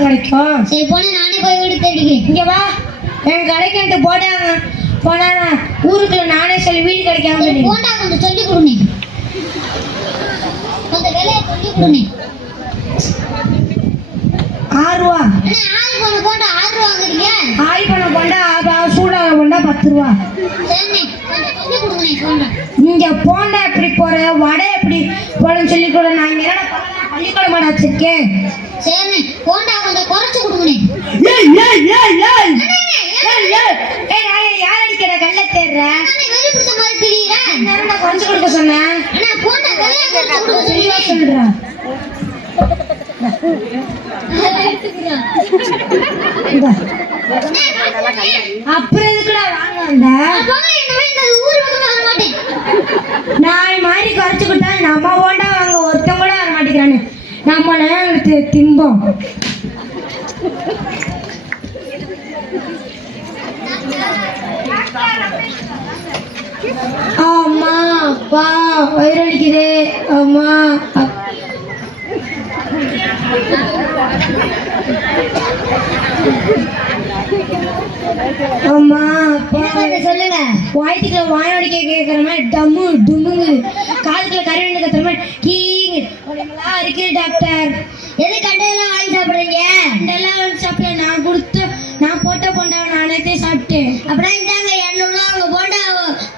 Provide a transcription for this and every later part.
கிடைக்கும். சரி போன நானே போய் வீடு தேடிக்கிறேன். இங்க வா, என் கடைக்கு போட்டாங்க போனா ஊருக்குள்ள நானே சொல்லி வீடு கிடைக்காம போண்டா கொஞ்சம் சொல்லி கொடுங்க, கொஞ்சம் விலையை சொல்லி கொடுங்க. 6 ரூபா. ஆள் போன போண்டா 6 ரூபா வாங்குறீங்க? ஆள் பண்ண போண்டா சூடாக போண்டா 10 ரூபா. சரி கொஞ்சம் சொல்லி கொடுங்க போண்டா. இங்க போண்டா எப்படி போற, வடை எப்படி போறன்னு சொல்லி கூட நான் இங்க பள்ளிக்கூட மாட வச்சிருக்கேன். சரி போண்டா கொஞ்சம் குறைச்சு கொடுங்க. ஏய் ஏய் ஏய் ஏய் ஏய் ஏய் ஏய் யார் அடிக்கிற கல்ல தேடுற? நான் வெறி பிடிச்ச மாதிரி தெரியல. நான் குறைச்சு கொடுக்க சொன்னேன். அண்ணா போண்டா விலையை குறைச்சு கொடுக்க தெளிவா சொல்றேன். அப்புறம் எதுக்குடா வாங்க வந்த? நான் மாதிரி குறைச்சுக்கிட்டா நம்ம போண்டா வாங்க ஒருத்தன் கூட வர மாட்டேங்கிறானு நம்ம திம்போம். அம்மா அப்பா வயிறடிக்குது. அம்மா அம்மா சொல்லுங்க. வாய்த்துக்குள்ள வாயோடிக்க கேட்கற மாதிரி டம்மு டும்முங்கு, காதுக்குள்ள கருவின்னு கத்துற மாதிரி கீங்கு இருக்கு. டாக்டர் எது கண்டதெல்லாம் வாங்கி சாப்பிடுறீங்க? இதெல்லாம் வந்து சாப்பிட நான் போட்ட போண்டாவை நானே சாப்பிட்டேன். அப்புறம் இந்தாங்க 200 ரூபா அவங்க போண்டா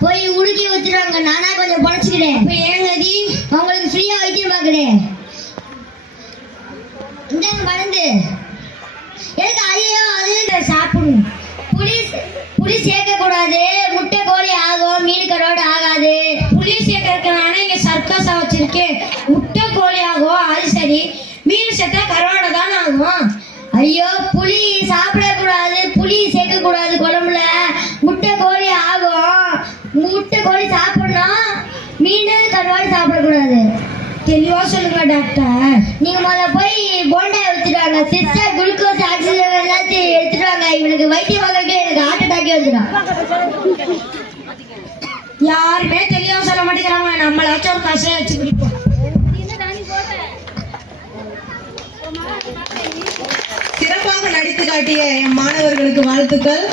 போய் உடுக்கி வச்சிருவாங்க. நானா கொஞ்சம் பொழைச்சிக்கிறேன். இப்போ ஏங்கதி அவங்களுக்கு ஃப்ரீயா வைத்தியம் பார்க்குறேன். இந்தாங்க மருந்து. எதுக்கு ஐயோ அது சாப்பிடணும். புளி சேர்க்க கூடாது. முட்டை கோழி ஆகும், மீன் கரோடு ஆகாது. புளி சேர்க்கறதுக்கு நானே இங்க சர்க்கஸா வச்சிருக்கேன். முட்டை கோழி ஆகும், அது சரி. மீன் சேர்த்தா கரோட தானே ஆகும். ஐயோ புளி சாப்பிடக்கூடாது, புளி சேர்க்க கூடாது குழம்புல. முட்டை கோழி ஆகும். முட்டை கோழி சாப்பிடணும், மீன் கருவாடு சாப்பிடக்கூடாது. தெளிவா சொல்லுங்க டாக்டர். நீங்க முதல்ல போய் போண்டா வச்சுட்டாங்க. சிஸ்டர் குளுக்கோஸ் ஆக்சிஜன் எல்லாத்தையும் எடுத்துட்டாங்க. இவனுக்கு வைத்தியம் பார்க்கறதுக்கு எனக்கு ஹார்ட் அட்டாக்கே வந்துடும். யாருமே தெளிவா சொல்ல மாட்டேங்கிறாங்க. நம்மளாச்சும் ஒரு கஷாயம் வச்சு குடிப்போம். சிறப்பாக நடித்து காட்டிய என் மாணவர்களுக்கு வாழ்த்துக்கள்.